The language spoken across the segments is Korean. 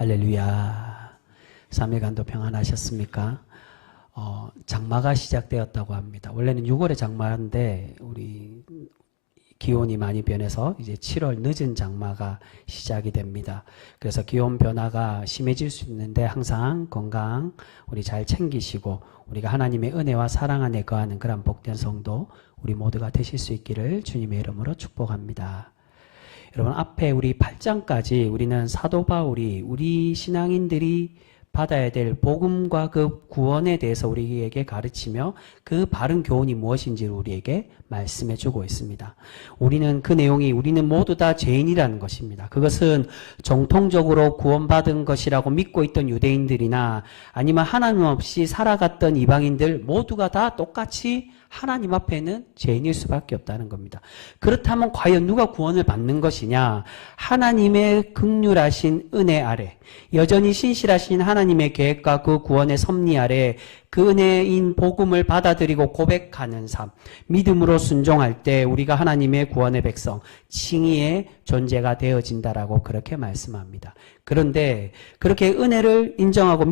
할렐루야. 3일간도 평안하셨습니까? 장마가 시작되었다고 합니다. 원래는 6월에 장마인데 우리 기온이 많이 변해서 이제 7월 늦은 장마가 시작이 됩니다. 그래서 기온 변화가 심해질 수 있는데 항상 건강 우리 잘 챙기시고 우리가 하나님의 은혜와 사랑 안에 거하는 그런 복된 성도 우리 모두가 되실 수 있기를 주님의 이름으로 축복합니다. 여러분, 앞에 우리 8장까지 우리는 사도 바울이 우리 신앙인들이 받아야 될 복음과 그 구원에 대해서 우리에게 가르치며 그 바른 교훈이 무엇인지를 우리에게 말씀해 주고 있습니다. 우리는 그 내용이 우리는 모두 다 죄인이라는 것입니다. 그것은 정통적으로 구원받은 것이라고 믿고 있던 유대인들이나 아니면 하나님 없이 살아갔던 이방인들 모두가 다 똑같이 하나님 앞에는 죄인일 수밖에 없다는 겁니다. 그렇다면 과연 누가 구원을 받는 것이냐? 하나님의 긍휼하신 은혜 아래, 여전히 신실하신 하나님의 계획과 그 구원의 섭리 아래 그 은혜인 복음을 받아들이고 고백하는 삶, 믿음으로 순종할 때 우리가 하나님의 구원의 백성, 칭의의 존재가 되어진다라고 그렇게 말씀합니다. 그런데 그렇게 은혜를 인정하고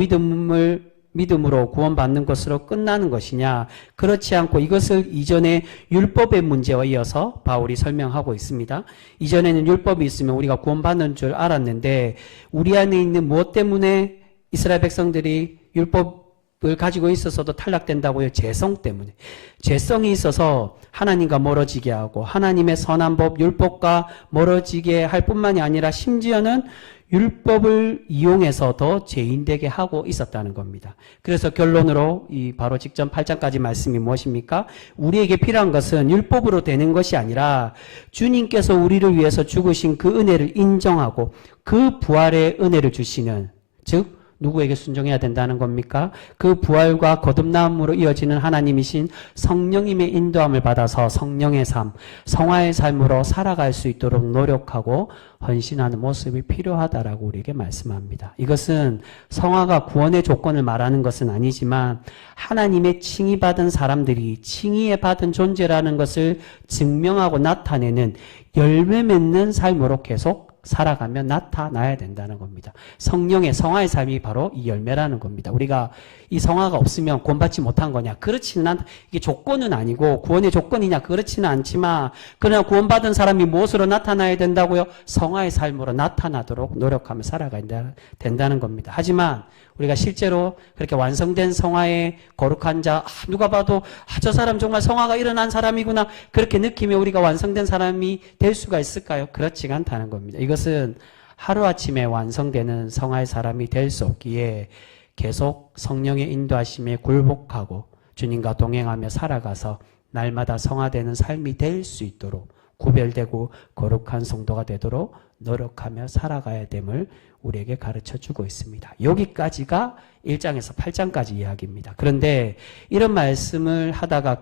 믿음으로 구원받는 것으로 끝나는 것이냐? 그렇지 않고 이것을 이전에 율법의 문제와 이어서 바울이 설명하고 있습니다. 이전에는 율법이 있으면 우리가 구원받는 줄 알았는데 우리 안에 있는 무엇 때문에 이스라엘 백성들이 율법을 가지고 있어서도 탈락된다고요? 죄성 때문에. 죄성이 있어서 하나님과 멀어지게 하고 하나님의 선한 법, 율법과 멀어지게 할 뿐만이 아니라 심지어는 율법을 이용해서 더 죄인되게 하고 있었다는 겁니다. 그래서 결론으로 이 바로 직전 8장까지 말씀이 무엇입니까? 우리에게 필요한 것은 율법으로 되는 것이 아니라 주님께서 우리를 위해서 죽으신 그 은혜를 인정하고 그 부활의 은혜를 주시는, 즉 누구에게 순종해야 된다는 겁니까? 그 부활과 거듭남으로 이어지는 하나님이신 성령님의 인도함을 받아서 성령의 삶, 성화의 삶으로 살아갈 수 있도록 노력하고 헌신하는 모습이 필요하다라고 우리에게 말씀합니다. 이것은 성화가 구원의 조건을 말하는 것은 아니지만 하나님의 칭의받은 사람들이 칭의에 받은 존재라는 것을 증명하고 나타내는 열매 맺는 삶으로 계속 살아가면 나타나야 된다는 겁니다. 성령의 성화의 삶이 바로 이 열매라는 겁니다. 우리가 이 성화가 없으면 구원받지 못한 거냐? 그렇지는 않다. 이게 조건은 아니고 구원의 조건이냐? 그렇지는 않지만 그러나 구원받은 사람이 무엇으로 나타나야 된다고요? 성화의 삶으로 나타나도록 노력하며 살아가야 된다는 겁니다. 하지만 우리가 실제로 그렇게 완성된 성화의 거룩한 자, 누가 봐도 저 사람 정말 성화가 일어난 사람이구나 그렇게 느끼며 우리가 완성된 사람이 될 수가 있을까요? 그렇지가 않다는 겁니다. 이것은 하루아침에 완성되는 성화의 사람이 될 수 없기에 계속 성령의 인도하심에 굴복하고 주님과 동행하며 살아가서 날마다 성화되는 삶이 될 수 있도록 구별되고 거룩한 성도가 되도록 노력하며 살아가야 됨을 우리에게 가르쳐주고 있습니다. 여기까지가 1장에서 8장까지 이야기입니다. 그런데 이런 말씀을 하다가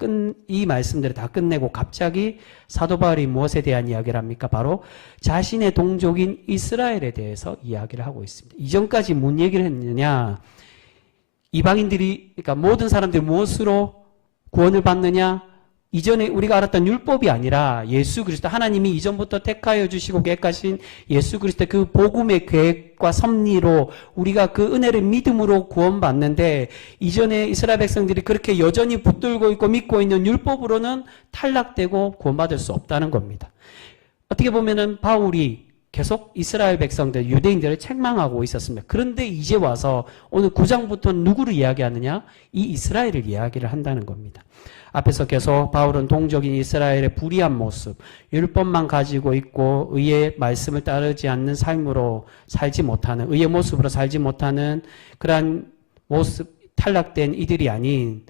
이 말씀들을 다 끝내고 갑자기 사도 바울이 무엇에 대한 이야기를 합니까? 바로 자신의 동족인 이스라엘에 대해서 이야기를 하고 있습니다. 이전까지 뭔 얘기를 했느냐? 이방인들이, 그러니까 모든 사람들이 무엇으로 구원을 받느냐? 이전에 우리가 알았던 율법이 아니라 예수 그리스도, 하나님이 이전부터 택하여 주시고 계획하신 예수 그리스도 그 복음의 계획과 섭리로 우리가 그 은혜를 믿음으로 구원받는데 이전에 이스라엘 백성들이 그렇게 여전히 붙들고 있고 믿고 있는 율법으로는 탈락되고 구원받을 수 없다는 겁니다. 어떻게 보면은 바울이 계속 이스라엘 백성들, 유대인들을 책망하고 있었습니다. 그런데 이제 와서 오늘 9장부터 누구를 이야기하느냐? 이 이스라엘을 이야기를 한다는 겁니다. 앞에서 계속 바울은 동족인 이스라엘의 불의한 모습, 율법만 가지고 있고 의의 말씀을 따르지 않는 삶으로 살지 못하는, 의의 모습으로 살지 못하는 그러한 모습, 탈락된 이들이 아닌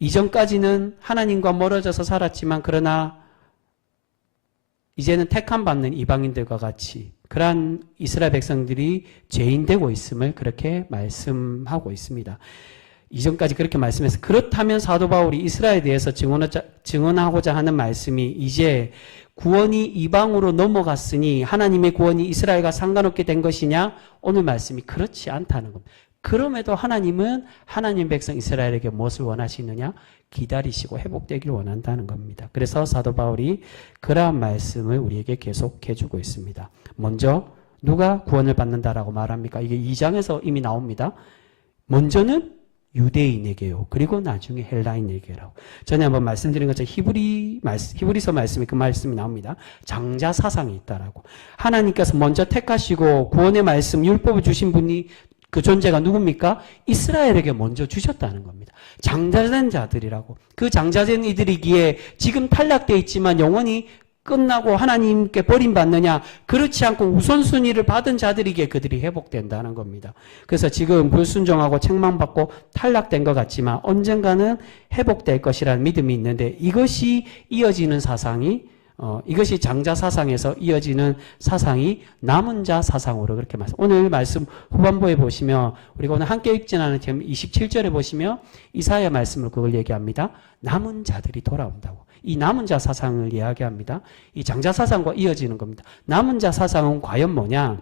이전까지는 하나님과 멀어져서 살았지만 그러나 이제는 택함 받는 이방인들과 같이 그러한 이스라엘 백성들이 죄인되고 있음을 그렇게 말씀하고 있습니다. 이전까지 그렇게 말씀해서 그렇다면 사도 바울이 이스라엘에 대해서 증언하고자 하는 말씀이 이제 구원이 이방으로 넘어갔으니 하나님의 구원이 이스라엘과 상관없게 된 것이냐? 오늘 말씀이 그렇지 않다는 겁니다. 그럼에도 하나님은 하나님 백성 이스라엘에게 무엇을 원하시느냐? 기다리시고 회복되기를 원한다는 겁니다. 그래서 사도 바울이 그러한 말씀을 우리에게 계속해 주고 있습니다. 먼저 누가 구원을 받는다라고 말합니까? 이게 2장에서 이미 나옵니다. 먼저는 유대인에게요. 그리고 나중에 헬라인에게라고. 전에 한번 말씀드린 것처럼 히브리서 말씀이 그 말씀이 나옵니다. 장자 사상이 있다라고. 하나님께서 먼저 택하시고 구원의 말씀, 율법을 주신 분이 그 존재가 누굽니까? 이스라엘에게 먼저 주셨다는 겁니다. 장자된 자들이라고. 그 장자된 이들이기에 지금 탈락되어 있지만 영원히 끝나고 하나님께 버림받느냐? 그렇지 않고 우선순위를 받은 자들에게 그들이 회복된다는 겁니다. 그래서 지금 불순종하고 책망받고 탈락된 것 같지만 언젠가는 회복될 것이라는 믿음이 있는데 이것이 이어지는 사상이 이것이 장자 사상에서 이어지는 사상이 남은 자 사상으로 그렇게 오늘 말씀 후반부에 보시면 우리가 오늘 함께 읽진 않은 27절에 보시면 이사야 말씀을 그걸 얘기합니다. 남은 자들이 돌아온다고. 이 남은 자 사상을 이야기합니다. 이 장자 사상과 이어지는 겁니다. 남은 자 사상은 과연 뭐냐?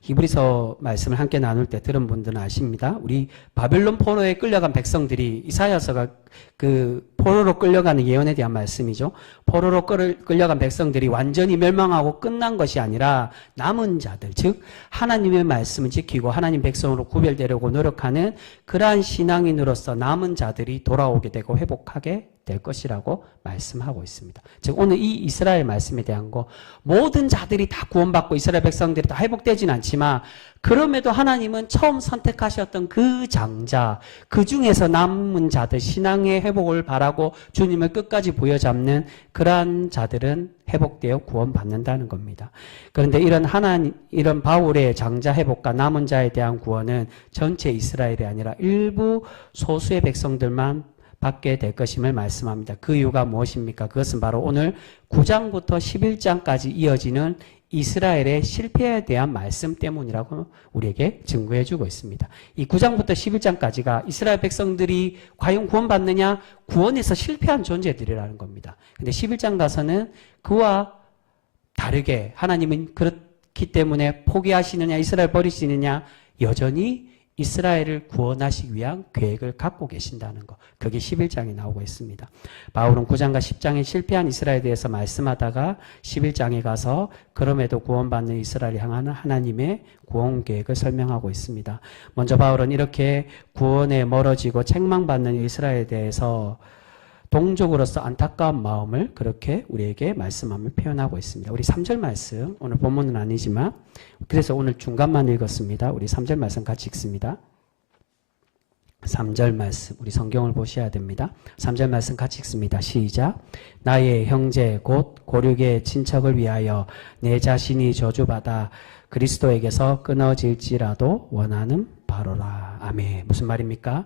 히브리서 말씀을 함께 나눌 때 들은 분들은 아십니다. 우리 바벨론 포로에 끌려간 백성들이 이사야서가 그 포로로 끌려가는 예언에 대한 말씀이죠. 포로로 끌려간 백성들이 완전히 멸망하고 끝난 것이 아니라 남은 자들, 즉 하나님의 말씀을 지키고 하나님 백성으로 구별되려고 노력하는 그러한 신앙인으로서 남은 자들이 돌아오게 되고 회복하게 될 것이라고 말씀하고 있습니다. 즉 오늘 이 이스라엘 말씀에 대한 거 모든 자들이 다 구원받고 이스라엘 백성들이 다 회복되진 않지만 그럼에도 하나님은 처음 선택하셨던 그 장자, 그 중에서 남은 자들, 신앙의 회복을 바라고 주님을 끝까지 부여잡는 그러한 자들은 회복되어 구원받는다는 겁니다. 그런데 이런 바울의 장자 회복과 남은 자에 대한 구원은 전체 이스라엘이 아니라 일부 소수의 백성들만 받게 될 것임을 말씀합니다. 그 이유가 무엇입니까? 그것은 바로 오늘 9장부터 11장까지 이어지는 이스라엘의 실패에 대한 말씀 때문이라고 우리에게 증거해주고 있습니다. 이 9장부터 11장까지가 이스라엘 백성들이 과연 구원받느냐? 구원에서 실패한 존재들이라는 겁니다. 근데 11장 가서는 그와 다르게 하나님은 그렇기 때문에 포기하시느냐, 이스라엘 버리시느냐, 여전히 이스라엘을 구원하시기 위한 계획을 갖고 계신다는 것. 그게 11장에 나오고 있습니다. 바울은 9장과 10장에 실패한 이스라엘에 대해서 말씀하다가 11장에 가서 그럼에도 구원받는 이스라엘을 향한 하나님의 구원 계획을 설명하고 있습니다. 먼저 바울은 이렇게 구원에 멀어지고 책망받는 이스라엘에 대해서 동족으로서 안타까운 마음을 그렇게 우리에게 말씀함을 표현하고 있습니다. 우리 3절 말씀, 오늘 본문은 아니지만 그래서 오늘 중간만 읽었습니다. 우리 3절 말씀 같이 읽습니다. 3절 말씀, 우리 성경을 보셔야 됩니다. 3절 말씀 같이 읽습니다. 시작. 나의 형제 곧 고륙의 친척을 위하여 내 자신이 저주받아 그리스도에게서 끊어질지라도 원하는 바로라. 아멘. 무슨 말입니까?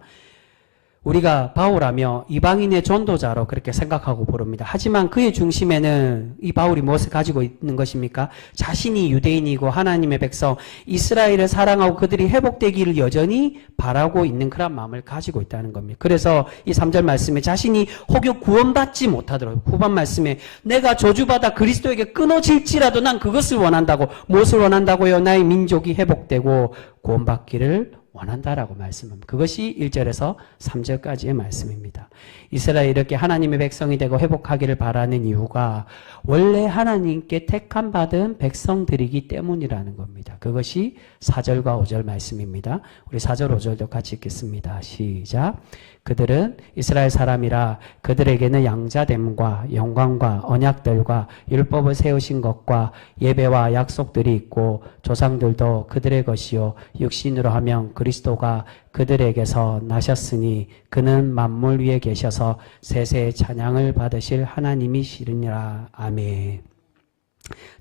우리가 바울하며 이방인의 전도자로 그렇게 생각하고 부릅니다. 하지만 그의 중심에는 이 바울이 무엇을 가지고 있는 것입니까? 자신이 유대인이고 하나님의 백성 이스라엘을 사랑하고 그들이 회복되기를 여전히 바라고 있는 그런 마음을 가지고 있다는 겁니다. 그래서 이 3절 말씀에 자신이 혹여 구원받지 못하더라도 후반 말씀에 내가 저주받아 그리스도에게 끊어질지라도 난 그것을 원한다고. 무엇을 원한다고요? 나의 민족이 회복되고 구원받기를 원한다라고 말씀합니다. 그것이 1절에서 3절까지의 말씀입니다. 이스라엘이 이렇게 하나님의 백성이 되고 회복하기를 바라는 이유가 원래 하나님께 택함 받은 백성들이기 때문이라는 겁니다. 그것이 4절과 5절 말씀입니다. 우리 4절 5절도 같이 읽겠습니다. 시작. 그들은 이스라엘 사람이라 그들에게는 양자됨과 영광과 언약들과 율법을 세우신 것과 예배와 약속들이 있고 조상들도 그들의 것이요 육신으로 하면 그리스도가 그들에게서 나셨으니 그는 만물 위에 계셔서 세세의 찬양을 받으실 하나님이시니라. 아멘.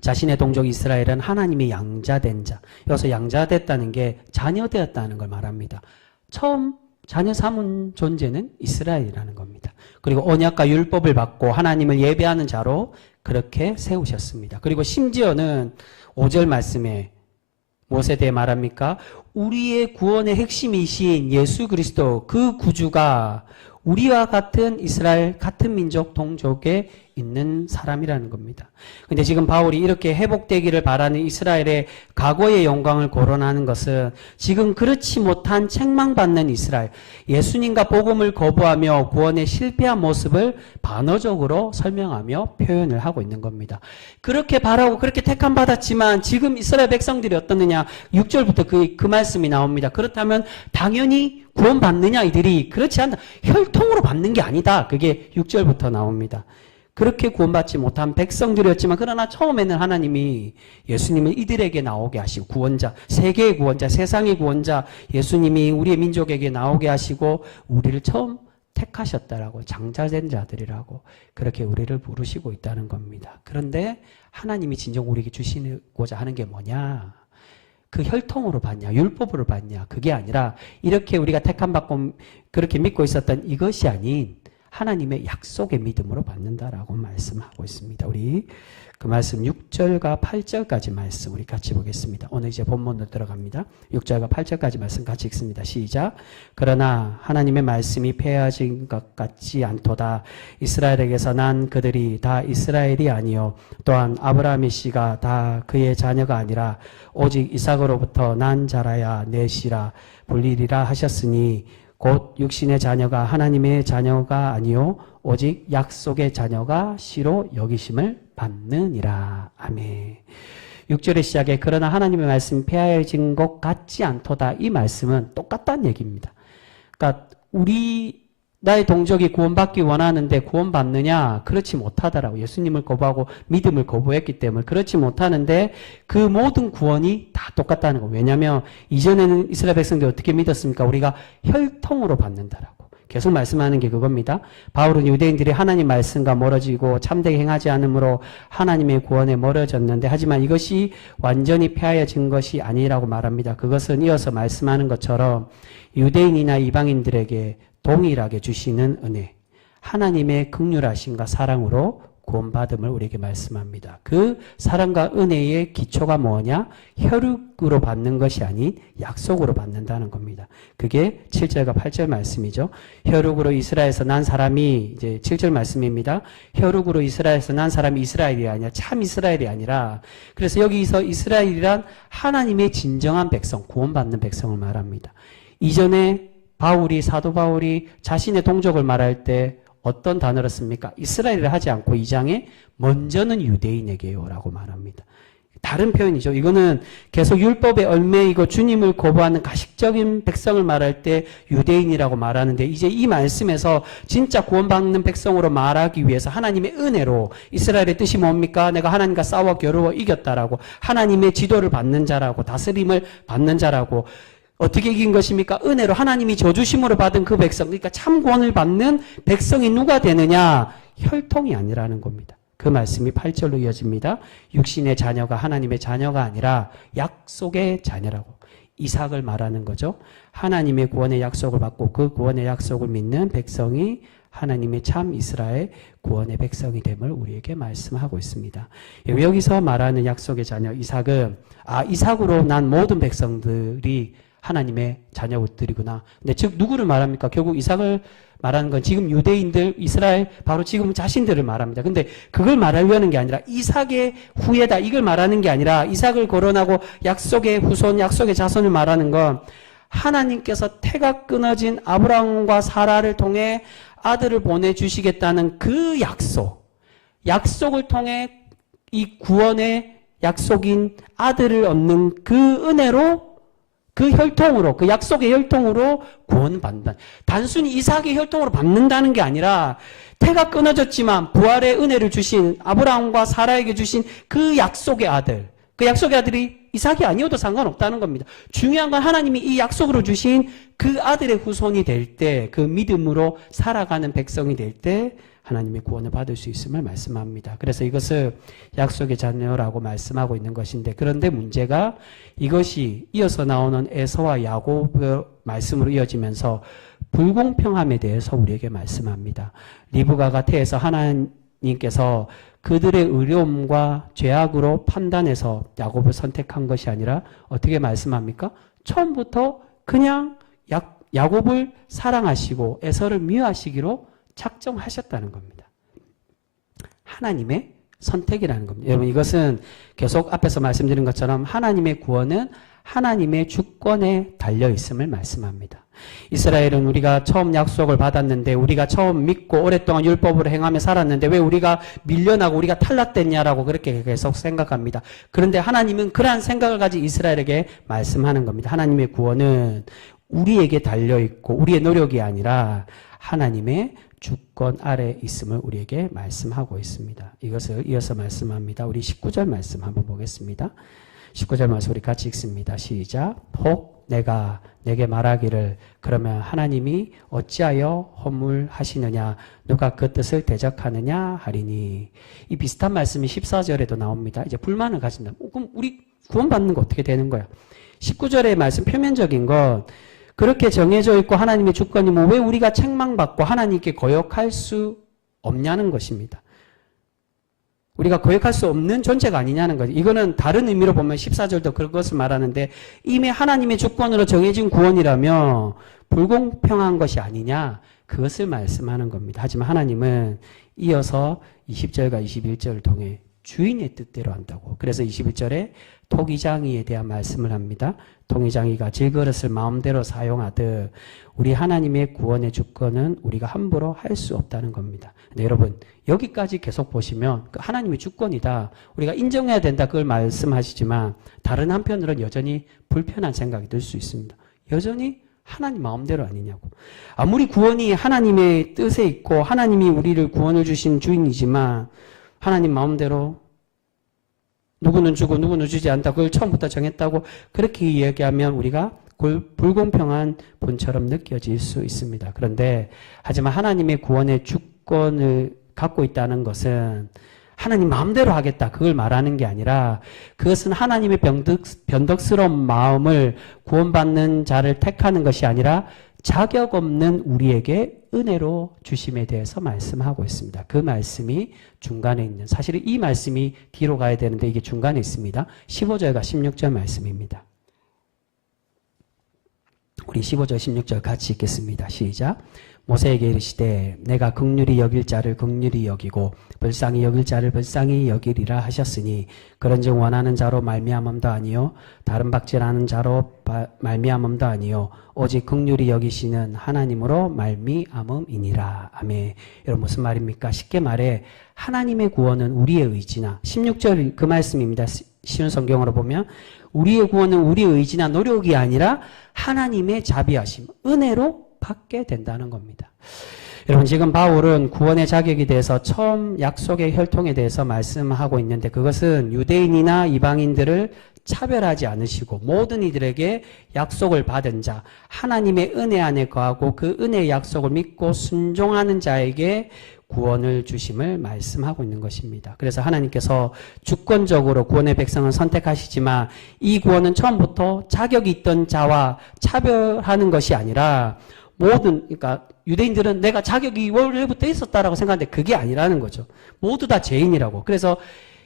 자신의 동족 이스라엘은 하나님이 양자된 자. 여기서 양자됐다는 게 자녀되었다는 걸 말합니다. 처음 자녀 삼은 존재는 이스라엘이라는 겁니다. 그리고 언약과 율법을 받고 하나님을 예배하는 자로 그렇게 세우셨습니다. 그리고 심지어는 5절 말씀에 무엇에 대해 말합니까? 우리의 구원의 핵심이신 예수 그리스도 그 구주가 우리와 같은 이스라엘 같은 민족 동족의 있는 사람이라는 겁니다. 근데 지금 바울이 이렇게 회복되기를 바라는 이스라엘의 과거의 영광을 거론하는 것은 지금 그렇지 못한 책망받는 이스라엘, 예수님과 복음을 거부하며 구원에 실패한 모습을 반어적으로 설명하며 표현을 하고 있는 겁니다. 그렇게 바라고 그렇게 택함 받았지만 지금 이스라엘 백성들이 어떻느냐? 6절부터 그 말씀이 나옵니다. 그렇다면 당연히 구원받느냐 이들이? 그렇지 않다. 혈통으로 받는 게 아니다. 그게 6절부터 나옵니다. 그렇게 구원받지 못한 백성들이었지만 그러나 처음에는 하나님이 예수님을 이들에게 나오게 하시고 구원자, 세계의 구원자, 세상의 구원자 예수님이 우리의 민족에게 나오게 하시고 우리를 처음 택하셨다라고, 장자된 자들이라고 그렇게 우리를 부르시고 있다는 겁니다. 그런데 하나님이 진정 우리에게 주시고자 하는 게 뭐냐? 그 혈통으로 받냐, 율법으로 받냐, 그게 아니라 이렇게 우리가 택함 받고 그렇게 믿고 있었던 이것이 아닌 하나님의 약속의 믿음으로 받는다라고 말씀하고 있습니다. 우리 그 말씀 6절과 8절까지 말씀 우리 같이 보겠습니다. 오늘 이제 본문으로 들어갑니다. 6절과 8절까지 말씀 같이 읽습니다. 시작. 그러나 하나님의 말씀이 폐하진 것 같지 않도다. 이스라엘에게서 난 그들이 다 이스라엘이 아니요 또한 아브라함의 씨가 다 그의 자녀가 아니라 오직 이삭으로부터 난 자라야 내 씨라 불리리라 하셨으니 곧 육신의 자녀가 하나님의 자녀가 아니요 오직 약속의 자녀가 씨로 여기심을 받느니라. 아멘. 6절의 시작에 그러나 하나님의 말씀이 폐하여진 것 같지 않도다. 이 말씀은 똑같다는 얘기입니다. 그러니까 나의 동족이 구원받기 원하는데 구원받느냐? 그렇지 못하더라고. 예수님을 거부하고 믿음을 거부했기 때문에 그렇지 못하는데 그 모든 구원이 다 똑같다는 거. 왜냐하면 이전에는 이스라엘 백성들이 어떻게 믿었습니까? 우리가 혈통으로 받는다라고. 계속 말씀하는 게 그겁니다. 바울은 유대인들이 하나님 말씀과 멀어지고 참되게 행하지 않으므로 하나님의 구원에 멀어졌는데 하지만 이것이 완전히 폐하여진 것이 아니라고 말합니다. 그것은 이어서 말씀하는 것처럼 유대인이나 이방인들에게 동일하게 주시는 은혜, 하나님의 긍휼하심과 사랑으로 구원받음을 우리에게 말씀합니다. 그 사랑과 은혜의 기초가 뭐냐? 혈육으로 받는 것이 아닌 약속으로 받는다는 겁니다. 그게 7절과 8절 말씀이죠. 혈육으로 이스라엘에서 난 사람이 이제 7절 말씀입니다. 혈육으로 이스라엘에서 난 사람이 이스라엘이 아니라 참 이스라엘이 아니라 그래서 여기서 이스라엘이란 하나님의 진정한 백성, 구원받는 백성을 말합니다. 이전에 사도 바울이 자신의 동족을 말할 때 어떤 단어를 씁니까? 이스라엘을 하지 않고 2장에 먼저는 유대인에게요 라고 말합니다. 다른 표현이죠. 이거는 계속 율법의 얼매이고 주님을 거부하는 가식적인 백성을 말할 때 유대인이라고 말하는데 이제 이 말씀에서 진짜 구원받는 백성으로 말하기 위해서 하나님의 은혜로 이스라엘의 뜻이 뭡니까? 내가 하나님과 싸워 겨루어 이겼다라고 하나님의 지도를 받는 자라고 다스림을 받는 자라고 어떻게 이긴 것입니까? 은혜로 하나님이 저주심으로 받은 그 백성, 그러니까 참 구원을 받는 백성이 누가 되느냐? 혈통이 아니라는 겁니다. 그 말씀이 8절로 이어집니다. 육신의 자녀가 하나님의 자녀가 아니라 약속의 자녀라고. 이삭을 말하는 거죠. 하나님의 구원의 약속을 받고 그 구원의 약속을 믿는 백성이 하나님의 참 이스라엘 구원의 백성이 됨을 우리에게 말씀하고 있습니다. 여기서 말하는 약속의 자녀 이삭은 이삭으로 난 모든 백성들이 하나님의 자녀들이구나. 근데 즉 누구를 말합니까? 결국 이삭을 말하는 건 지금 유대인들, 이스라엘 바로 지금 자신들을 말합니다. 근데 그걸 말하려는 게 아니라 이삭의 후예다 이걸 말하는 게 아니라 이삭을 거론하고 약속의 후손, 약속의 자손을 말하는 건 하나님께서 태가 끊어진 아브라함과 사라를 통해 아들을 보내주시겠다는 그 약속을 통해 이 구원의 약속인 아들을 얻는 그 은혜로 그 혈통으로, 그 약속의 혈통으로 구원받는다. 단순히 이삭의 혈통으로 받는다는 게 아니라 태가 끊어졌지만 부활의 은혜를 주신 아브라함과 사라에게 주신 그 약속의 아들, 그 약속의 아들이 이삭이 아니어도 상관없다는 겁니다. 중요한 건 하나님이 이 약속으로 주신 그 아들의 후손이 될 때, 그 믿음으로 살아가는 백성이 될 때 하나님의 구원을 받을 수 있음을 말씀합니다. 그래서 이것을 약속의 자녀라고 말씀하고 있는 것인데 그런데 문제가 이것이 이어서 나오는 에서와 야곱의 말씀으로 이어지면서 불공평함에 대해서 우리에게 말씀합니다. 리브가가 태에서 하나님께서 그들의 의로움과 죄악으로 판단해서 야곱을 선택한 것이 아니라 어떻게 말씀합니까? 처음부터 그냥 야곱을 사랑하시고 에서를 미워하시기로 작정하셨다는 겁니다. 하나님의 선택이라는 겁니다. 여러분 이것은 계속 앞에서 말씀드린 것처럼 하나님의 구원은 하나님의 주권에 달려 있음을 말씀합니다. 이스라엘은 우리가 처음 약속을 받았는데 우리가 처음 믿고 오랫동안 율법으로 행하며 살았는데 왜 우리가 밀려나고 우리가 탈락됐냐라고 그렇게 계속 생각합니다. 그런데 하나님은 그러한 생각을 가진 이스라엘에게 말씀하는 겁니다. 하나님의 구원은 우리에게 달려있고 우리의 노력이 아니라 하나님의 주권 아래 있음을 우리에게 말씀하고 있습니다. 이것을 이어서 말씀합니다. 우리 19절 말씀 한번 보겠습니다. 19절 말씀 우리 같이 읽습니다. 시작. 혹 내가 내게 말하기를 그러면 하나님이 어찌하여 허물하시느냐 누가 그 뜻을 대적하느냐 하리니. 이 비슷한 말씀이 14절에도 나옵니다. 이제 불만을 가진다. 그럼 우리 구원받는 거 어떻게 되는 거야? 19절의 말씀 표면적인 건 그렇게 정해져 있고 하나님의 주권이면 왜 우리가 책망받고 하나님께 거역할 수 없냐는 것입니다. 우리가 거역할 수 없는 존재가 아니냐는 거죠. 이거는 다른 의미로 보면 14절도 그것을 말하는데 이미 하나님의 주권으로 정해진 구원이라면 불공평한 것이 아니냐 그것을 말씀하는 겁니다. 하지만 하나님은 이어서 20절과 21절을 통해 주인의 뜻대로 한다고. 그래서 21절에 토기장이에 대한 말씀을 합니다. 토기장이가 질그릇을 마음대로 사용하듯 우리 하나님의 구원의 주권은 우리가 함부로 할 수 없다는 겁니다. 근데 여러분 여기까지 계속 보시면 하나님의 주권이다. 우리가 인정해야 된다. 그걸 말씀하시지만 다른 한편으로는 여전히 불편한 생각이 들 수 있습니다. 여전히 하나님 마음대로 아니냐고. 아무리 구원이 하나님의 뜻에 있고 하나님이 우리를 구원을 주신 주인이지만 하나님 마음대로 누구는 주고 누구는 주지 않다. 그걸 처음부터 정했다고 그렇게 이야기하면 우리가 불공평한 분처럼 느껴질 수 있습니다. 그런데 하지만 하나님의 구원의 주권을 갖고 있다는 것은 하나님 마음대로 하겠다. 그걸 말하는 게 아니라 그것은 하나님의 변덕스러운 마음을 구원받는 자를 택하는 것이 아니라 자격 없는 우리에게 은혜로 주심에 대해서 말씀하고 있습니다. 그 말씀이 중간에 있는 사실 이 말씀이 뒤로 가야 되는데 이게 중간에 있습니다. 15절과 16절 말씀입니다. 우리 15절 16절 같이 읽겠습니다. 시작. 모세에게 이르시되 내가 긍휼히 여길 자를 긍휼히 여기고 불쌍히 여길 자를 불쌍히 여기리라 하셨으니 그런즉 원하는 자로 말미암음도 아니요 다른 박질하는 자로 말미암음도 아니요 오직 긍휼히 여기시는 하나님으로 말미암음이니라. 아멘. 여러분 무슨 말입니까? 쉽게 말해 하나님의 구원은 우리의 의지나 16절 그 말씀입니다. 쉬운 성경으로 보면 우리의 구원은 우리의 의지나 노력이 아니라 하나님의 자비하심, 은혜로 받게 된다는 겁니다. 여러분 지금 바울은 구원의 자격에 대해서 처음 약속의 혈통에 대해서 말씀하고 있는데 그것은 유대인이나 이방인들을 차별하지 않으시고 모든 이들에게 약속을 받은 자, 하나님의 은혜 안에 거하고 그 은혜의 약속을 믿고 순종하는 자에게 구원을 주심을 말씀하고 있는 것입니다. 그래서 하나님께서 주권적으로 구원의 백성을 선택하시지만 이 구원은 처음부터 자격이 있던 자와 차별하는 것이 아니라 그러니까 유대인들은 내가 자격이 원래부터 있었다라고 생각하는데 그게 아니라는 거죠. 모두 다 죄인이라고. 그래서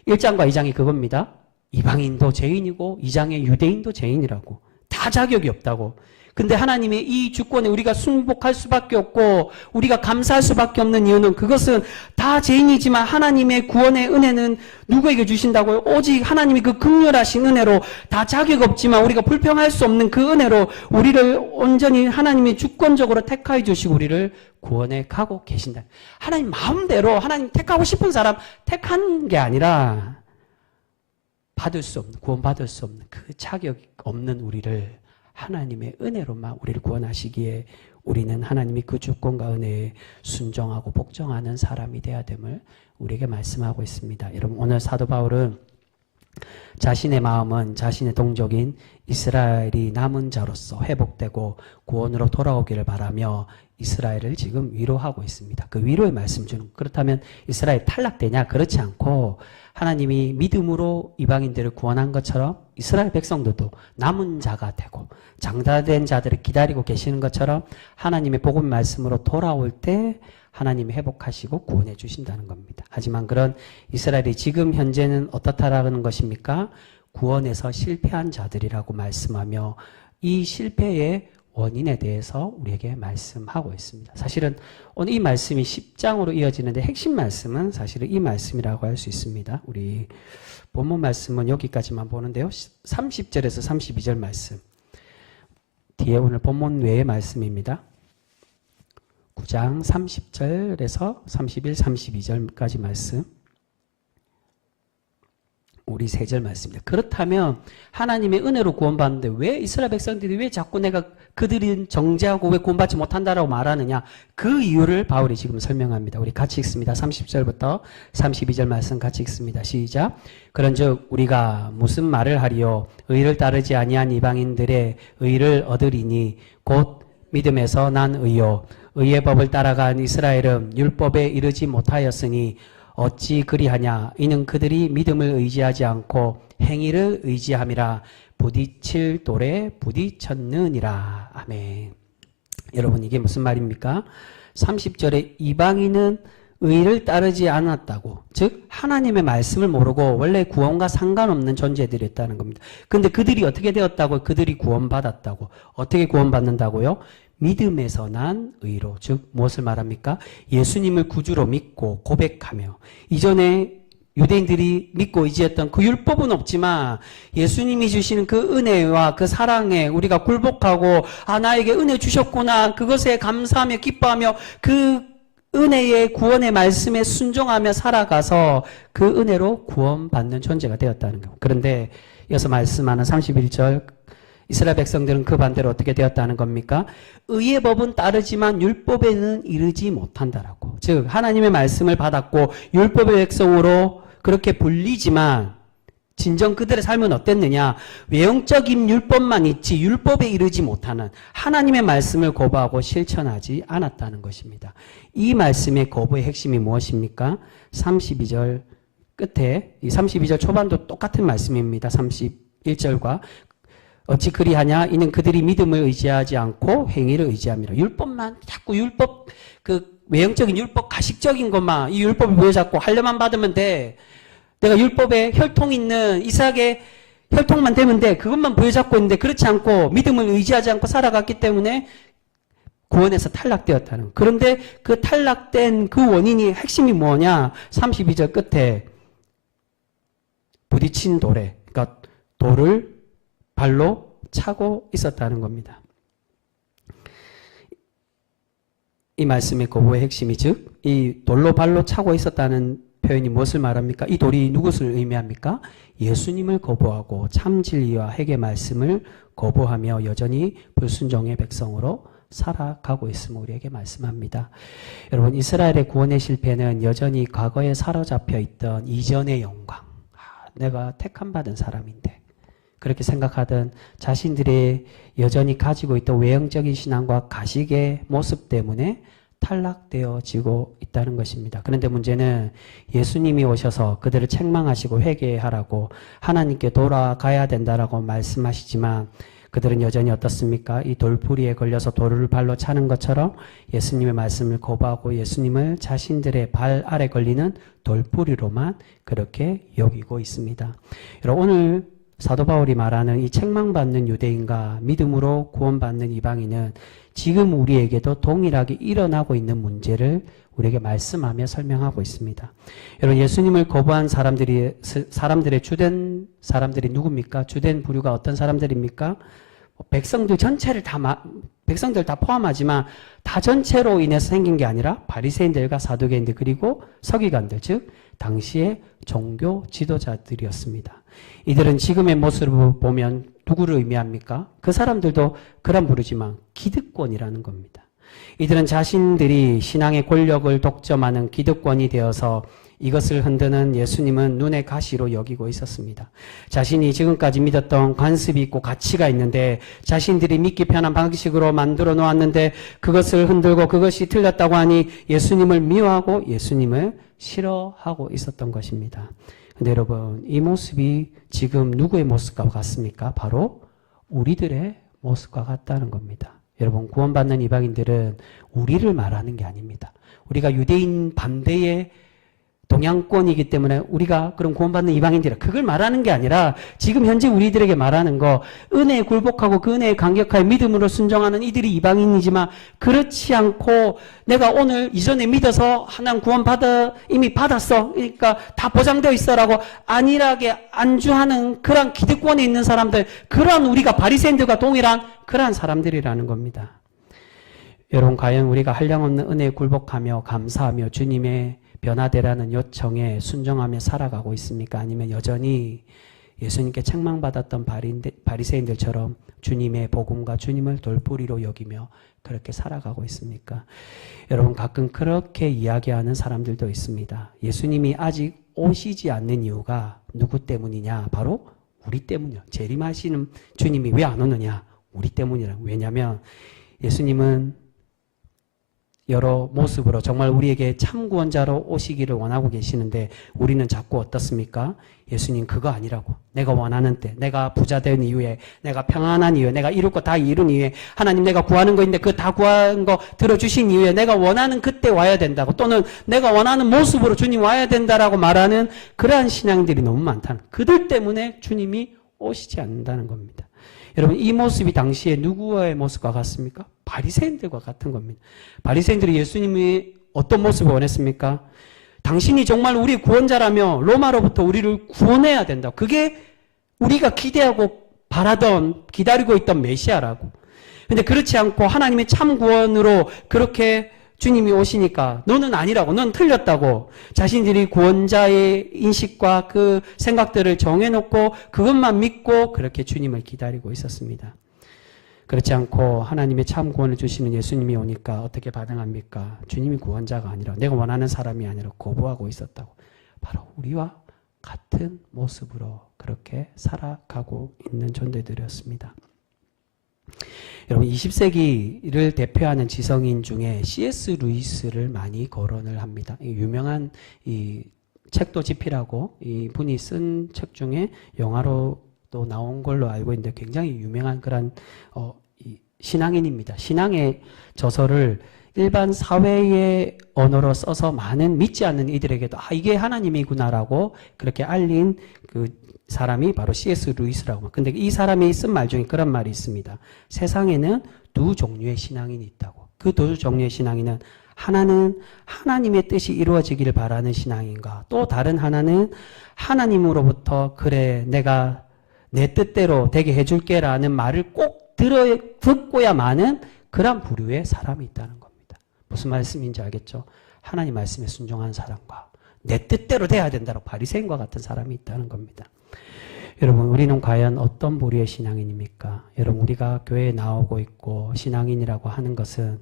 1장과 2장이 그겁니다. 이방인도 죄인이고 2장의 유대인도 죄인이라고. 다 자격이 없다고. 근데 하나님의 이 주권에 우리가 순복할 수밖에 없고 우리가 감사할 수밖에 없는 이유는 그것은 다 죄인이지만 하나님의 구원의 은혜는 누구에게 주신다고요? 오직 하나님이 그 긍휼하신 은혜로 다 자격 없지만 우리가 불평할 수 없는 그 은혜로 우리를 온전히 하나님이 주권적으로 택하여 주시고 우리를 구원해 가고 계신다. 하나님 마음대로 하나님 택하고 싶은 사람 택한 게 아니라 받을 수 없는 구원받을 수 없는 그 자격 없는 우리를 하나님의 은혜로만 우리를 구원하시기에 우리는 하나님이 그 주권과 은혜에 순종하고 복종하는 사람이 되어야 됨을 우리에게 말씀하고 있습니다. 여러분 오늘 사도 바울은 자신의 마음은 자신의 동족인 이스라엘이 남은 자로서 회복되고 구원으로 돌아오기를 바라며 이스라엘을 지금 위로하고 있습니다. 그 위로의 말씀 중 그렇다면 이스라엘 탈락되냐? 그렇지 않고 하나님이 믿음으로 이방인들을 구원한 것처럼 이스라엘 백성들도 남은 자가 되고 장다된 자들을 기다리고 계시는 것처럼 하나님의 복음 말씀으로 돌아올 때 하나님이 회복하시고 구원해 주신다는 겁니다. 하지만 그런 이스라엘이 지금 현재는 어떻다라는 것입니까? 구원에서 실패한 자들이라고 말씀하며 이 실패의 원인에 대해서 우리에게 말씀하고 있습니다. 사실은 오늘 이 말씀이 10장으로 이어지는데 핵심 말씀은 사실은 이 말씀이라고 할 수 있습니다. 우리 본문 말씀은 여기까지만 보는데요. 30절에서 32절 말씀. 뒤에 오늘 본문 외의 말씀입니다. 9장 30절에서 31, 32절까지 말씀. 우리 3절 말씀입니다. 그렇다면 하나님의 은혜로 구원받는데 왜 이스라엘 백성들이 왜 자꾸 내가 그들은 정죄하고 왜 구원받지 못한다라고 말하느냐? 그 이유를 바울이 지금 설명합니다. 우리 같이 읽습니다. 30절부터 32절 말씀 같이 읽습니다. 시작. 그런즉 우리가 무슨 말을 하리요? 의를 따르지 아니한 이방인들의 의를 얻으리니 곧 믿음에서 난 의요. 의의 법을 따라간 이스라엘은 율법에 이르지 못하였으니 어찌 그리하냐? 이는 그들이 믿음을 의지하지 않고 행위를 의지함이라. 부딪힐 돌에 부딪혔느니라. 아멘. 여러분 이게 무슨 말입니까? 30절에 이방인은 의를 따르지 않았다고, 즉 하나님의 말씀을 모르고 원래 구원과 상관없는 존재들이었다는 겁니다. 근데 그들이 어떻게 되었다고? 그들이 구원받았다고. 어떻게 구원받는다고요? 믿음에서 난 의로, 즉 무엇을 말합니까? 예수님을 구주로 믿고 고백하며, 이전에 유대인들이 믿고 의지했던 그 율법은 없지만 예수님이 주시는 그 은혜와 그 사랑에 우리가 굴복하고, 아 나에게 은혜 주셨구나, 그것에 감사하며 기뻐하며 그 은혜의 구원의 말씀에 순종하며 살아가서 그 은혜로 구원받는 존재가 되었다는 겁니다. 그런데 이어서 말씀하는 31절, 이스라엘 백성들은 그 반대로 어떻게 되었다는 겁니까? 의의 법은 따르지만 율법에는 이르지 못한다라고. 즉 하나님의 말씀을 받았고 율법의 백성으로 그렇게 불리지만 진정 그들의 삶은 어땠느냐? 외형적인 율법만 있지 율법에 이르지 못하는, 하나님의 말씀을 거부하고 실천하지 않았다는 것입니다. 이 말씀의 거부의 핵심이 무엇입니까? 32절 끝에, 이 32절 초반도 똑같은 말씀입니다. 31절과 어찌 그리하냐? 이는 그들이 믿음을 의지하지 않고 행위를 의지함이라. 율법만 자꾸 율법, 그 외형적인 율법, 가식적인 것만, 이 율법을 보여잡고 하려만 받으면 돼. 내가 율법에 혈통 있는 이삭의 혈통만 되면 돼. 그것만 부여잡고 있는데 그렇지 않고 믿음을 의지하지 않고 살아갔기 때문에 구원에서 탈락되었다는. 그런데 그 탈락된 그 원인이 핵심이 뭐냐? 32절 끝에 부딪힌 돌에, 그러니까 돌을 발로 차고 있었다는 겁니다. 이 말씀의 거부의 핵심이, 즉 이 돌로 발로 차고 있었다는 표현이 무엇을 말합니까? 이 돌이 누구를 의미합니까? 예수님을 거부하고 참 진리와 핵의 말씀을 거부하며 여전히 불순종의 백성으로 살아가고 있음을 우리에게 말씀합니다. 여러분, 이스라엘의 구원의 실패는 여전히 과거에 사로잡혀 있던 이전의 영광, 내가 택함받은 사람인데 그렇게 생각하던 자신들의 여전히 가지고 있던 외형적인 신앙과 가식의 모습 때문에 탈락되어지고 있다는 것입니다. 그런데 문제는 예수님이 오셔서 그들을 책망하시고 회개하라고 하나님께 돌아가야 된다라고 말씀하시지만 그들은 여전히 어떻습니까? 이 돌부리에 걸려서 돌을 발로 차는 것처럼 예수님의 말씀을 거부하고 예수님을 자신들의 발 아래 걸리는 돌부리로만 그렇게 여기고 있습니다. 여러분, 오늘 사도 바울이 말하는 이 책망받는 유대인과 믿음으로 구원받는 이방인은 지금 우리에게도 동일하게 일어나고 있는 문제를 우리에게 말씀하며 설명하고 있습니다. 여러분, 예수님을 거부한 사람들의 주된 사람들이 누굽니까? 주된 부류가 어떤 사람들입니까? 백성들 다 포함하지만 다 전체로 인해서 생긴 게 아니라 바리새인들과 사두개인들 그리고 서기관들, 즉 당시의 종교 지도자들이었습니다. 이들은 지금의 모습을 보면 누구를 의미합니까? 그 사람들도 그런 부르지만 기득권이라는 겁니다. 이들은 자신들이 신앙의 권력을 독점하는 기득권이 되어서 이것을 흔드는 예수님은 눈의 가시로 여기고 있었습니다. 자신이 지금까지 믿었던 관습이 있고 가치가 있는데 자신들이 믿기 편한 방식으로 만들어 놓았는데 그것을 흔들고 그것이 틀렸다고 하니 예수님을 미워하고 예수님을 싫어하고 있었던 것입니다. 근데 여러분, 이 모습이 지금 누구의 모습과 같습니까? 바로 우리들의 모습과 같다는 겁니다. 여러분, 구원받는 이방인들은 우리를 말하는 게 아닙니다. 우리가 유대인 반대의 동양권이기 때문에 우리가 그런 구원받는 이방인들이라 그걸 말하는 게 아니라 지금 현재 우리들에게 말하는 거 은혜에 굴복하고 그 은혜에 감격하여 믿음으로 순종하는 이들이 이방인이지만 그렇지 않고 내가 오늘 이전에 믿어서 하나님 구원받아 이미 받았어 그러니까 다 보장되어 있어라고 안일하게 안주하는 그런 기득권에 있는 사람들 그런 우리가 바리새인들과 동일한 그러한 사람들이라는 겁니다. 여러분 과연 우리가 한량없는 은혜에 굴복하며 감사하며 주님의 변화되라는 요청에 순종하며 살아가고 있습니까? 아니면 여전히 예수님께 책망받았던 바리새인들처럼 주님의 복음과 주님을 돌뿌리로 여기며 그렇게 살아가고 있습니까? 여러분 가끔 그렇게 이야기하는 사람들도 있습니다. 예수님이 아직 오시지 않는 이유가 누구 때문이냐? 바로 우리 때문이야. 재림하시는 주님이 왜 안 오느냐? 우리 때문이라고. 왜냐하면 예수님은 여러 모습으로 정말 우리에게 참 구원자로 오시기를 원하고 계시는데 우리는 자꾸 어떻습니까? 예수님 그거 아니라고. 내가 원하는 때, 내가 부자 된 이후에, 내가 평안한 이후에, 내가 이룰 거 다 이룬 이후에 하나님 내가 구하는 거 있는데 그 다 구한 거 들어주신 이후에 내가 원하는 그때 와야 된다고 또는 내가 원하는 모습으로 주님 와야 된다라고 말하는 그러한 신앙들이 너무 많다는 그들 때문에 주님이 오시지 않는다는 겁니다. 여러분 이 모습이 당시에 누구의 모습과 같습니까? 바리새인들과 같은 겁니다. 바리새인들이 예수님이 어떤 모습을 원했습니까? 당신이 정말 우리 구원자라며 로마로부터 우리를 구원해야 된다. 그게 우리가 기대하고 바라던 기다리고 있던 메시아라고. 근데 그렇지 않고 하나님의 참 구원으로 그렇게 주님이 오시니까 너는 아니라고, 넌 틀렸다고 자신들이 구원자의 인식과 그 생각들을 정해놓고 그것만 믿고 그렇게 주님을 기다리고 있었습니다. 그렇지 않고 하나님의 참 구원을 주시는 예수님이 오니까 어떻게 반응합니까? 주님이 구원자가 아니라 내가 원하는 사람이 아니라 거부하고 있었다고. 바로 우리와 같은 모습으로 그렇게 살아가고 있는 존재들이었습니다. 여러분 20세기를 대표하는 지성인 중에 C.S. 루이스를 많이 거론을 합니다. 유명한 이 책도 집필하고 이 분이 쓴 책 중에 영화로도 나온 걸로 알고 있는데 굉장히 유명한 그런 신앙인입니다. 신앙의 저서를 일반 사회의 언어로 써서 많은 믿지 않는 이들에게도 이게 하나님이구나라고 그렇게 알린 그 사람이 바로 C.S. 루이스라고. 근데 이 사람이 쓴 말 중에 그런 말이 있습니다. 세상에는 두 종류의 신앙인이 있다고. 그 두 종류의 신앙인은 하나는 하나님의 뜻이 이루어지기를 바라는 신앙인가, 또 다른 하나는 하나님으로부터 그래 내가 내 뜻대로 되게 해줄게 라는 말을 꼭 듣고야만은 그런 부류의 사람이 있다는 겁니다. 무슨 말씀인지 알겠죠? 하나님 말씀에 순종한 사람과 내 뜻대로 돼야 된다고 바리새인과 같은 사람이 있다는 겁니다. 여러분 우리는 과연 어떤 부류의 신앙인입니까? 여러분 우리가 교회에 나오고 있고 신앙인이라고 하는 것은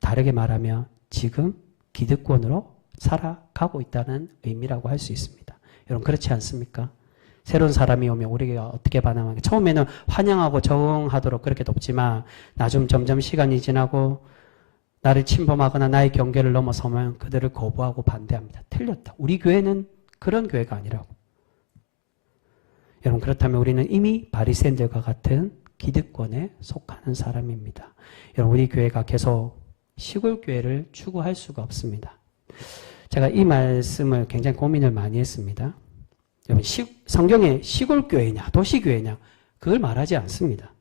다르게 말하면 지금 기득권으로 살아가고 있다는 의미라고 할 수 있습니다. 여러분 그렇지 않습니까? 새로운 사람이 오면 우리가 어떻게 반응하는가? 처음에는 환영하고 적응하도록 그렇게 돕지만 나중 점점 시간이 지나고 나를 침범하거나 나의 경계를 넘어서면 그들을 거부하고 반대합니다. 틀렸다. 우리 교회는 그런 교회가 아니라고. 여러분 그렇다면 우리는 이미 바리새인들과 같은 기득권에 속하는 사람입니다. 여러분 우리 교회가 계속 시골 교회를 추구할 수가 없습니다. 제가 이 말씀을 굉장히 고민을 많이 했습니다. 여러분 성경에 시골 교회냐 도시 교회냐 그걸 말하지 않습니다.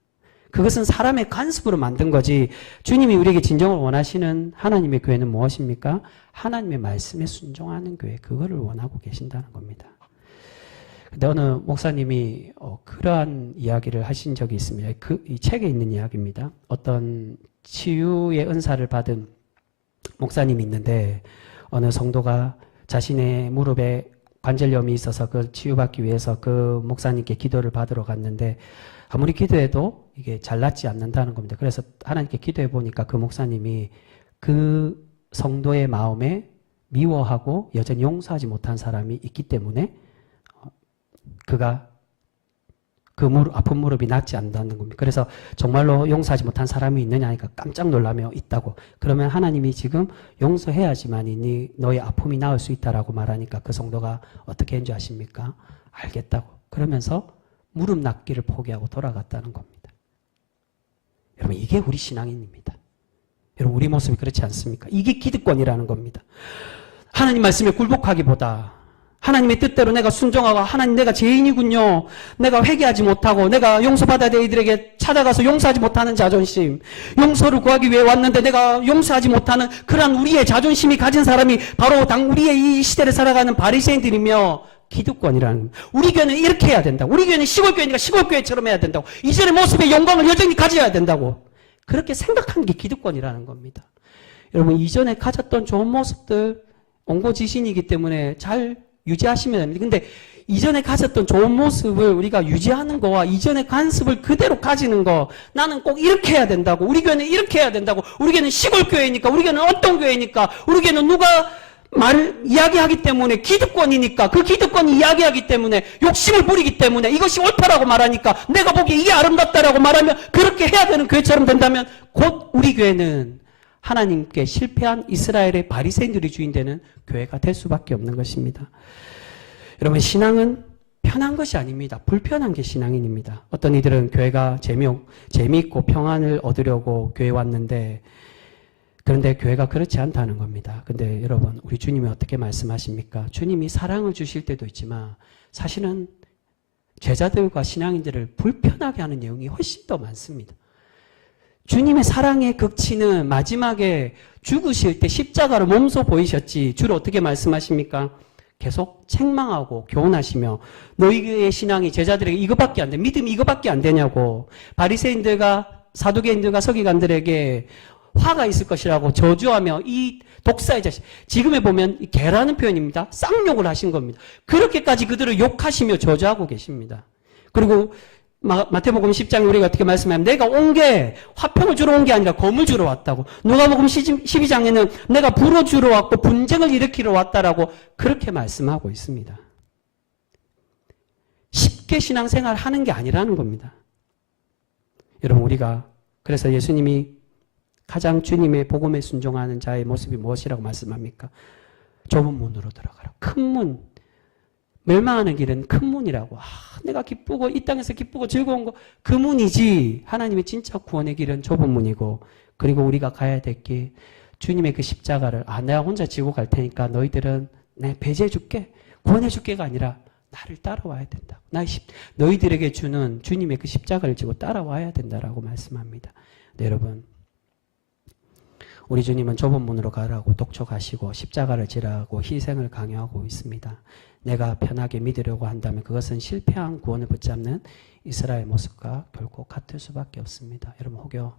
그것은 사람의 간섭으로 만든 거지 주님이 우리에게 진정을 원하시는 하나님의 교회는 무엇입니까? 하나님의 말씀에 순종하는 교회, 그거를 원하고 계신다는 겁니다. 근데 어느 목사님이 그러한 이야기를 하신 적이 있습니다. 이 책에 있는 이야기입니다. 어떤 치유의 은사를 받은 목사님이 있는데 어느 성도가 자신의 무릎에 관절염이 있어서 그 치유받기 위해서 그 목사님께 기도를 받으러 갔는데 아무리 기도해도 이게 잘 낫지 않는다는 겁니다. 그래서 하나님께 기도해 보니까 그 목사님이 그 성도의 마음에 미워하고 여전히 용서하지 못한 사람이 있기 때문에 그가 그 아픈 무릎이 낫지 않는다는 겁니다. 그래서 정말로 용서하지 못한 사람이 있느냐 하니까 깜짝 놀라며 있다고. 그러면 하나님이 지금 용서해야지만 너의 아픔이 나을 수 있다라고 말하니까 그 성도가 어떻게 했는지 아십니까? 알겠다고. 그러면서 무릎 낫기를 포기하고 돌아갔다는 겁니다. 여러분 이게 우리 신앙인입니다. 여러분 우리 모습이 그렇지 않습니까? 이게 기득권이라는 겁니다. 하나님 말씀에 굴복하기보다 하나님의 뜻대로 내가 순종하고 하나님 내가 죄인이군요. 내가 회개하지 못하고 내가 용서받아야 될 이들에게 찾아가서 용서하지 못하는 자존심, 용서를 구하기 위해 왔는데 내가 용서하지 못하는 그러한 우리의 자존심이 가진 사람이 바로 우리의 이 시대를 살아가는 바리새인들이며 기득권이라는 겁니다. 우리 교회는 이렇게 해야 된다고. 우리 교회는 시골교회니까 시골교회처럼 해야 된다고. 이전의 모습의 영광을 여전히 가져야 된다고. 그렇게 생각하는 게 기득권이라는 겁니다. 여러분 이전에 가졌던 좋은 모습들 옹고지신이기 때문에 잘 유지하시면 됩니다. 근데 이전에 가졌던 좋은 모습을 우리가 유지하는 거와 이전의 관습을 그대로 가지는 거, 나는 꼭 이렇게 해야 된다고, 우리 교회는 이렇게 해야 된다고, 우리 교회는 시골교회니까, 우리 교회는 어떤 교회니까, 우리 교회는 누가 말을 이야기하기 때문에 기득권이니까, 그 기득권이 이야기하기 때문에 욕심을 부리기 때문에 이것이 옳다라고 말하니까 내가 보기에 이게 아름답다라고 말하면 그렇게 해야 되는 교회처럼 된다면 곧 우리 교회는 하나님께 실패한 이스라엘의 바리새인들이 주인되는 교회가 될 수밖에 없는 것입니다. 여러분 신앙은 편한 것이 아닙니다. 불편한 게 신앙인입니다. 어떤 이들은 교회가 재미있고 평안을 얻으려고 교회 왔는데 그런데 교회가 그렇지 않다는 겁니다. 근데 여러분 우리 주님이 어떻게 말씀하십니까? 주님이 사랑을 주실 때도 있지만 사실은 제자들과 신앙인들을 불편하게 하는 내용이 훨씬 더 많습니다. 주님의 사랑의 극치는 마지막에 죽으실 때 십자가로 몸소 보이셨지 주로 어떻게 말씀하십니까? 계속 책망하고 교훈하시며 너희의 신앙이 제자들에게 이것밖에 안 돼. 믿음이 이것밖에 안 되냐고. 바리새인들과 사두개인들과 서기관들에게 화가 있을 것이라고 저주하며 이 독사의 자식, 지금에 보면 개라는 표현입니다. 쌍욕을 하신 겁니다. 그렇게까지 그들을 욕하시며 저주하고 계십니다. 그리고 마태복음 10장에 우리가 어떻게 말씀하면 내가 온 게 화평을 주러 온 게 아니라 검을 주러 왔다고. 누가복음 12장에는 내가 불을 주러 왔고 분쟁을 일으키러 왔다라고 그렇게 말씀하고 있습니다. 쉽게 신앙생활 하는 게 아니라는 겁니다. 여러분 우리가 그래서 예수님이 가장 주님의 복음에 순종하는 자의 모습이 무엇이라고 말씀합니까? 좁은 문으로 들어가라. 큰 문. 멸망하는 길은 큰 문이라고. 내가 기쁘고 이 땅에서 기쁘고 즐거운 거 그 문이지. 하나님의 진짜 구원의 길은 좁은 문이고 그리고 우리가 가야 될 길 주님의 그 십자가를 내가 혼자 지고 갈 테니까 너희들은 내 배제해 줄게. 구원해 줄게가 아니라 나를 따라와야 된다. 너희들에게 주는 주님의 그 십자가를 지고 따라와야 된다라고 말씀합니다. 네, 여러분 우리 주님은 좁은 문으로 가라고 독촉하시고 십자가를 지라고 희생을 강요하고 있습니다. 내가 편하게 믿으려고 한다면 그것은 실패한 구원을 붙잡는 이스라엘 모습과 결코 같을 수밖에 없습니다. 여러분 혹여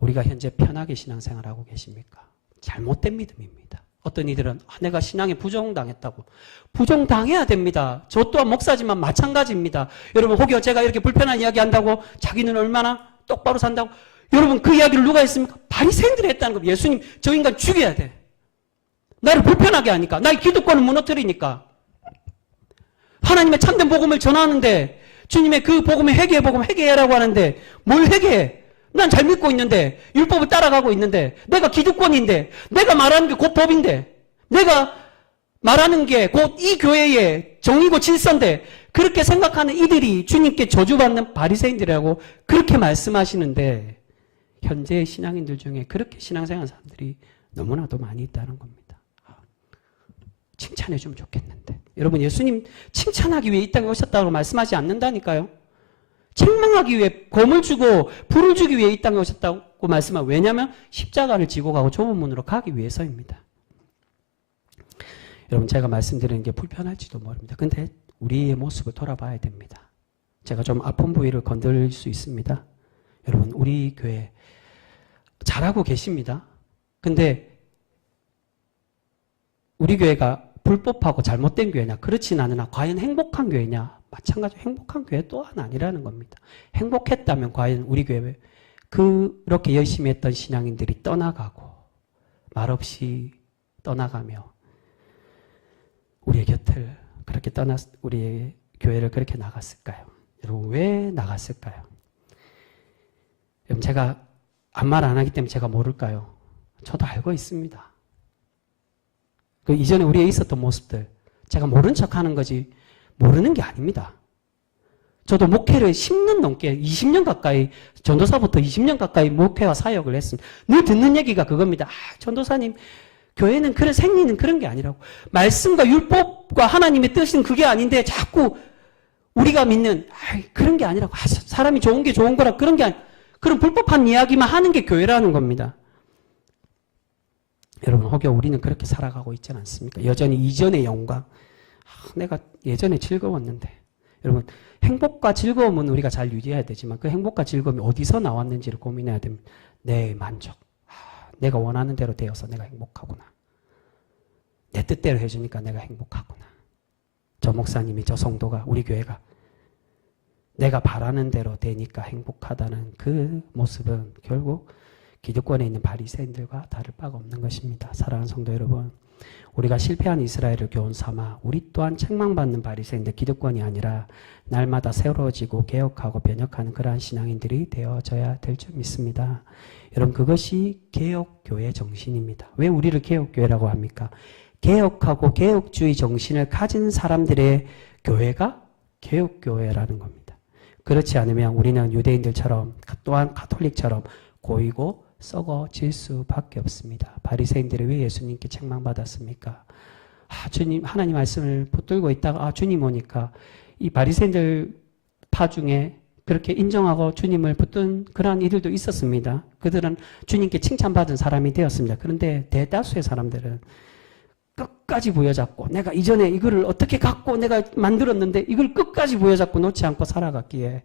우리가 현재 편하게 신앙생활하고 계십니까? 잘못된 믿음입니다. 어떤 이들은 내가 신앙에 부정당했다고. 부정당해야 됩니다. 저 또한 목사지만 마찬가지입니다. 여러분 혹여 제가 이렇게 불편한 이야기 한다고 자기는 얼마나 똑바로 산다고. 여러분 그 이야기를 누가 했습니까? 바리새인들이 했다는 겁니다. 예수님 저 인간 죽여야 돼. 나를 불편하게 하니까. 나의 기득권을 무너뜨리니까. 하나님의 참된 복음을 전하는데 주님의 그 복음의 회개의 복음 회개해라고 하는데 뭘 회개해? 난 잘 믿고 있는데 율법을 따라가고 있는데 내가 기득권인데 내가 말하는 게 곧 법인데 내가 말하는 게 곧 이 교회의 정의고 질서인데 그렇게 생각하는 이들이 주님께 저주받는 바리새인들이라고 그렇게 말씀하시는데 현재의 신앙인들 중에 그렇게 신앙생활하는 사람들이 너무나도 많이 있다는 겁니다. 칭찬해 주면 좋겠는데 여러분 예수님 칭찬하기 위해 이 땅에 오셨다고 말씀하지 않는다니까요. 책망하기 위해 검을 주고 불을 주기 위해 이 땅에 오셨다고 말씀하고 왜냐하면 십자가를 지고 가고 좁은 문으로 가기 위해서입니다. 여러분 제가 말씀드리는 게 불편할지도 모릅니다. 근데 우리의 모습을 돌아봐야 됩니다. 제가 좀 아픈 부위를 건드릴 수 있습니다. 여러분 우리 교회 잘하고 계십니다. 근데 우리 교회가 불법하고 잘못된 교회냐 그렇진 않으나 과연 행복한 교회냐 마찬가지로 행복한 교회 또한 아니라는 겁니다. 행복했다면 과연 우리 교회 그렇게 열심히 했던 신앙인들이 떠나가고 말없이 떠나가며 우리의 곁을 그렇게 우리의 교회를 그렇게 나갔을까요? 여러분 왜 나갔을까요? 여러분 제가 아무 말 안 하기 때문에 제가 모를까요? 저도 알고 있습니다. 그 이전에 우리에 있었던 모습들 제가 모른 척하는 거지 모르는 게 아닙니다. 저도 목회를 10년 넘게 20년 가까이 전도사부터 20년 가까이 목회와 사역을 했습니다. 늘 듣는 얘기가 그겁니다. 전도사님 교회는 그런 생리는 그런 게 아니라고. 말씀과 율법과 하나님의 뜻은 그게 아닌데 자꾸 우리가 믿는 그런 게 아니라고. 사람이 좋은 게 좋은 거라 그런 게 아니. 그런 불법한 이야기만 하는 게 교회라는 겁니다. 여러분 혹여 우리는 그렇게 살아가고 있지 않습니까? 여전히 이전의 영광. 내가 예전에 즐거웠는데. 여러분 행복과 즐거움은 우리가 잘 유지해야 되지만 그 행복과 즐거움이 어디서 나왔는지를 고민해야 됩니다. 내 만족. 내가 원하는 대로 되어서 내가 행복하구나. 내 뜻대로 해주니까 내가 행복하구나. 저 목사님이 저 성도가 우리 교회가 내가 바라는 대로 되니까 행복하다는 그 모습은 결국 기득권에 있는 바리새인들과 다를 바가 없는 것입니다. 사랑하는 성도 여러분, 우리가 실패한 이스라엘을 교훈 삼아 우리 또한 책망받는 바리새인들 기득권이 아니라 날마다 새로워지고 개혁하고 변혁하는 그러한 신앙인들이 되어져야 될 줄 믿습니다. 여러분 그것이 개혁교회 정신입니다. 왜 우리를 개혁교회라고 합니까? 개혁하고 개혁주의 정신을 가진 사람들의 교회가 개혁교회라는 겁니다. 그렇지 않으면 우리는 유대인들처럼 또한 가톨릭처럼 고이고 썩어질 수밖에 없습니다. 바리새인들이 왜 예수님께 책망받았습니까? 주님 하나님 말씀을 붙들고 있다가 주님 오니까 이 바리새인들 파 중에 그렇게 인정하고 주님을 붙든 그러한 이들도 있었습니다. 그들은 주님께 칭찬받은 사람이 되었습니다. 그런데 대다수의 사람들은 끝까지 부여잡고 내가 이전에 이거를 어떻게 갖고 내가 만들었는데 이걸 끝까지 부여잡고 놓지 않고 살아갔기에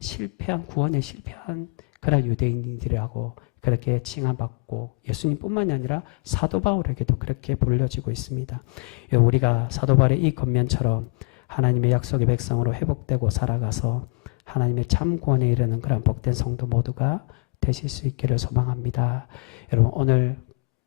실패한 구원에 실패한 그런 유대인들이라고 그렇게 칭함받고 예수님뿐만이 아니라 사도 바울에게도 그렇게 불려지고 있습니다. 우리가 사도 바울의 이 겉면처럼 하나님의 약속의 백성으로 회복되고 살아가서 하나님의 참 구원에 이르는 그런 복된 성도 모두가 되실 수 있기를 소망합니다. 여러분 오늘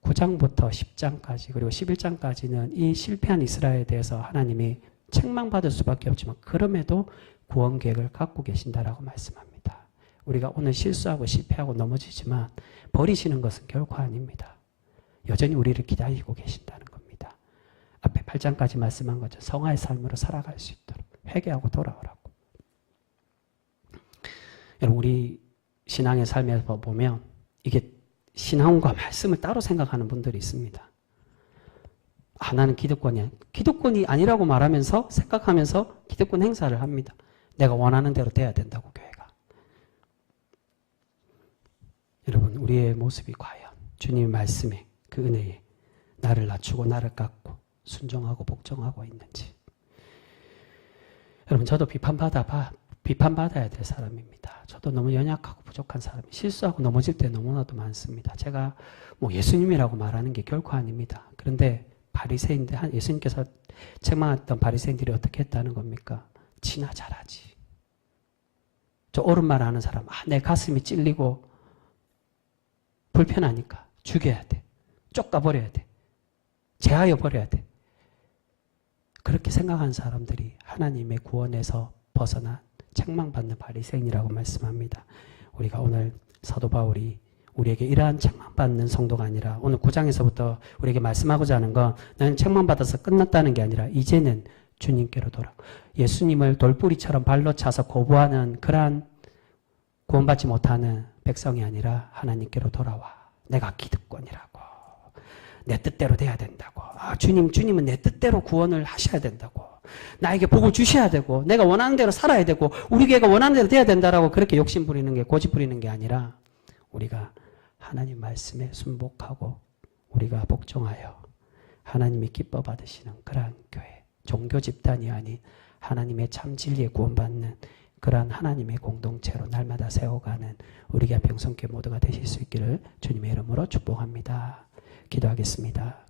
9장부터 10장까지 그리고 11장까지는 이 실패한 이스라엘에 대해서 하나님이 책망받을 수밖에 없지만 그럼에도 구원 계획을 갖고 계신다라고 말씀합니다. 우리가 오늘 실수하고 실패하고 넘어지지만 버리시는 것은 결코 아닙니다. 여전히 우리를 기다리고 계신다는 겁니다. 앞에 8장까지 말씀한 것처럼 성화의 삶으로 살아갈 수 있도록 회개하고 돌아오라고. 여러분 우리 신앙의 삶에서 보면 이게 신앙과 말씀을 따로 생각하는 분들이 있습니다. 나는 기득권이 아니라고 말하면서 생각하면서 기득권 행사를 합니다. 내가 원하는 대로 돼야 된다고 교회가. 여러분 우리의 모습이 과연 주님의 말씀에 그 은혜에 나를 낮추고 나를 깎고 순종하고 복종하고 있는지. 여러분 저도 비판받아야 될 사람입니다. 저도 너무 연약하고 부족한 사람이 실수하고 넘어질 때 너무나도 많습니다. 제가 뭐 예수님이라고 말하는 게 결코 아닙니다. 그런데 바리새인들 예수님께서 책망했던 바리새인들이 어떻게 했다는 겁니까? 지나 잘하지. 저 옳은 말 하는 사람 내 가슴이 찔리고 불편하니까 죽여야 돼. 쫓아버려야 돼. 제하여 버려야 돼. 그렇게 생각하는 사람들이 하나님의 구원에서 벗어난 책망받는 바리새인이라고 말씀합니다. 우리가 오늘 사도 바울이 우리에게 이러한 책망받는 성도가 아니라 오늘 9장에서부터 우리에게 말씀하고자 하는 건 너는 책망받아서 끝났다는 게 아니라 이제는 주님께로 돌아. 예수님을 돌뿌리처럼 발로 차서 거부하는 그러한 구원받지 못하는 백성이 아니라 하나님께로 돌아와. 내가 기득권이라고. 내 뜻대로 돼야 된다고. 주님은 내 뜻대로 구원을 하셔야 된다고. 나에게 복을 주셔야 되고 내가 원하는 대로 살아야 되고 우리 교회가 원하는 대로 돼야 된다라고 그렇게 욕심 부리는 게 고집 부리는 게 아니라 우리가 하나님 말씀에 순복하고 우리가 복종하여 하나님이 기뻐 받으시는 그러한 교회, 종교 집단이 아닌 하나님의 참 진리에 구원받는 그러한 하나님의 공동체로 날마다 세워가는 우리 교회 평성교회 모두가 되실 수 있기를 주님의 이름으로 축복합니다. 기도하겠습니다.